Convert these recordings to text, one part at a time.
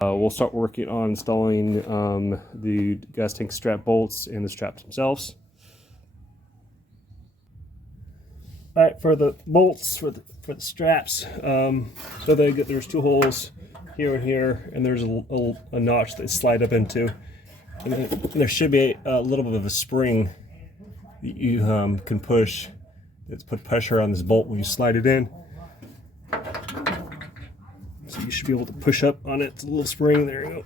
We'll start working on installing the gas tank strap bolts and the straps themselves. All right, for the bolts, for the straps, so there's two holes here and here, and there's a notch that slide up into, and there should be a little bit of a spring that you can push. That's put pressure on this bolt when you slide it in. So you should be able to push up on it. It's a little spring. There you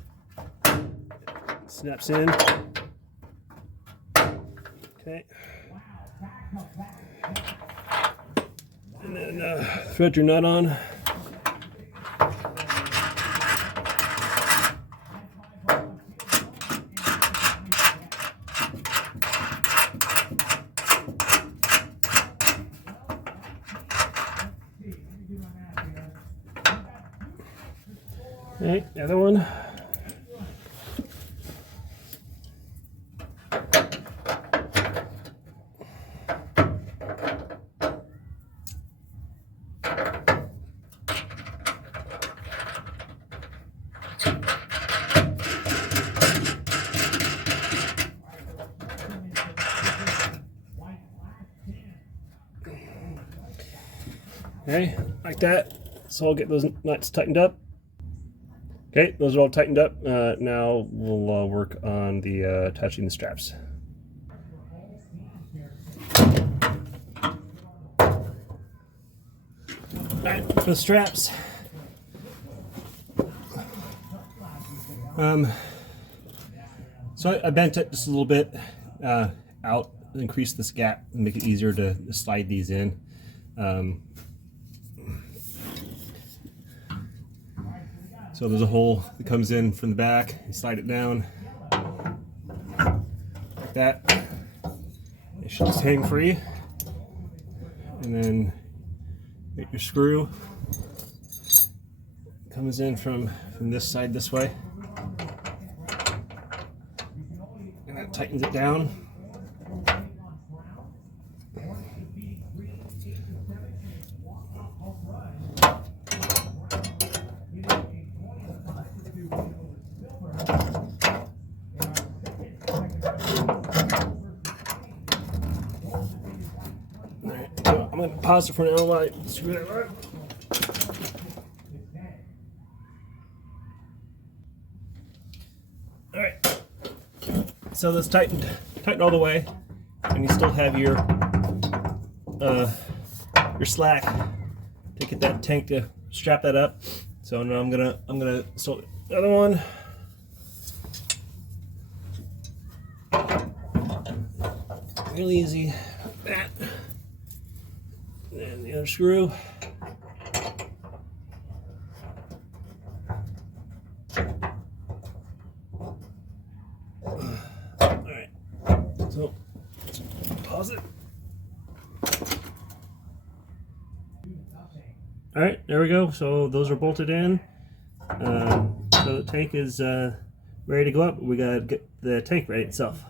go. Snaps in. Okay. And then thread your nut on. Okay, the other one. Okay, like that. So I'll get those nuts tightened up. Okay, those are all tightened up. Now we'll work on the attaching the straps. Alright, for the straps. So I bent it just a little bit out, increase this gap, and make it easier to slide these in. So there's a hole that comes in from the back. You slide it down like that. It should just hang free. And then get your screw. Comes in from this side this way. And that tightens it down. I'm going to pause it for now while I screw that right. Alright, so that's tightened all the way, and you still have your slack to get that tank to strap that up. So now I'm gonna install the other one. Really easy. That. And the other screw. Alright, so pause it. Alright, there we go. So those are bolted in. So the tank is ready to go up. We gotta get the tank ready itself.